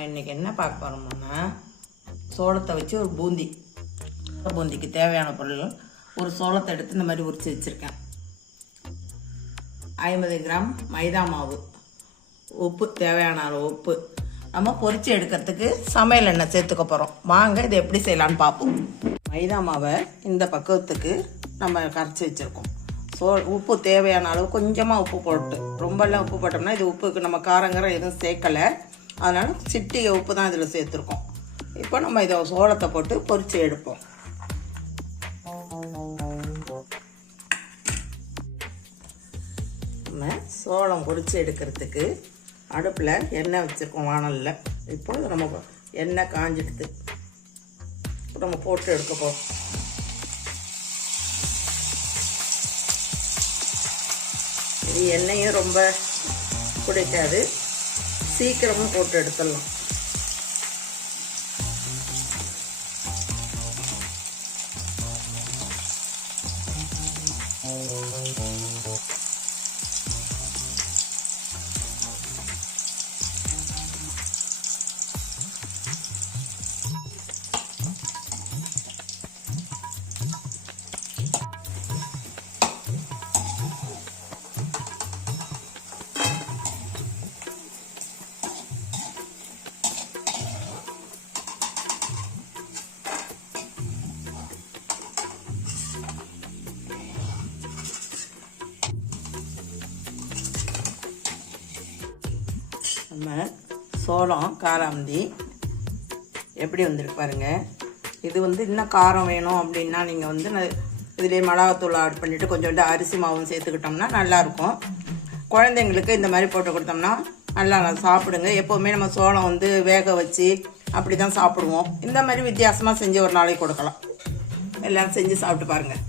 நம்ம இன்றைக்கி என்ன பார்க்க போகிறோம்னா சோளத்தை வச்சு ஒரு பூந்தி. பூந்திக்கு தேவையான பொருள் ஒரு சோளத்தை எடுத்து இந்த மாதிரி உரித்து வச்சுருக்கேன். 50 கிராம் மைதா மாவு, உப்பு, தேவையான அளவு உப்பு. நம்ம பொரித்து எடுக்கிறதுக்கு சமையல் எண்ணெய் சேர்த்துக்க போகிறோம். வாங்க இதை எப்படி செய்யலான்னு பார்ப்போம். மைதா மாவை இந்த பக்குவத்துக்கு நம்ம கரைச்சி வச்சுருக்கோம். உப்பு தேவையான அளவு கொஞ்சமாக உப்பு போட்டு, ரொம்பலாம் உப்பு போட்டோம்னா இது உப்புக்கு நம்ம காரங்கரம் எதுவும் சேர்க்கலை, அதனால் சிட்டிகை உப்பு தான் இதில் சேர்த்துருக்கோம். இப்போ நம்ம இதை சோளத்தை போட்டு பொரித்து எடுப்போம். நம்ம சோளம் பொரித்து எடுக்கிறதுக்கு அடுப்பில் எண்ணெய் வச்சுருக்கோம் வாணலில். இப்போ நம்ம எண்ணெய் காஞ்சிடுது, இப்போ நம்ம போட்டு எடுக்க போகிறோம். இது எண்ணெயும் ரொம்ப குடிக்காது, சீக்கிரமும் போட்டு எடுத்துடலாம். நம்ம சோளம் காராமந்தி எப்படி வந்துருக்கு பாருங்கள். இது இன்னும் காரம் வேணும் அப்படின்னா நீங்கள் இதிலே மிளகாத்தூள் ஆட் பண்ணிவிட்டு கொஞ்சோண்டு அரிசி மாவும் சேர்த்துக்கிட்டோம்னா நல்லாயிருக்கும். குழந்தைங்களுக்கு இந்த மாதிரி போட்டு கொடுத்தோம்னா நல்லா சாப்பிடுங்க. எப்போவுமே நம்ம சோளம் வேக வச்சு அப்படி தான் சாப்பிடுவோம். இந்த மாதிரி வித்தியாசமாக செஞ்சு ஒரு நாளைக்கு கொடுக்கலாம். எல்லோரும் செஞ்சு சாப்பிட்டு பாருங்கள்.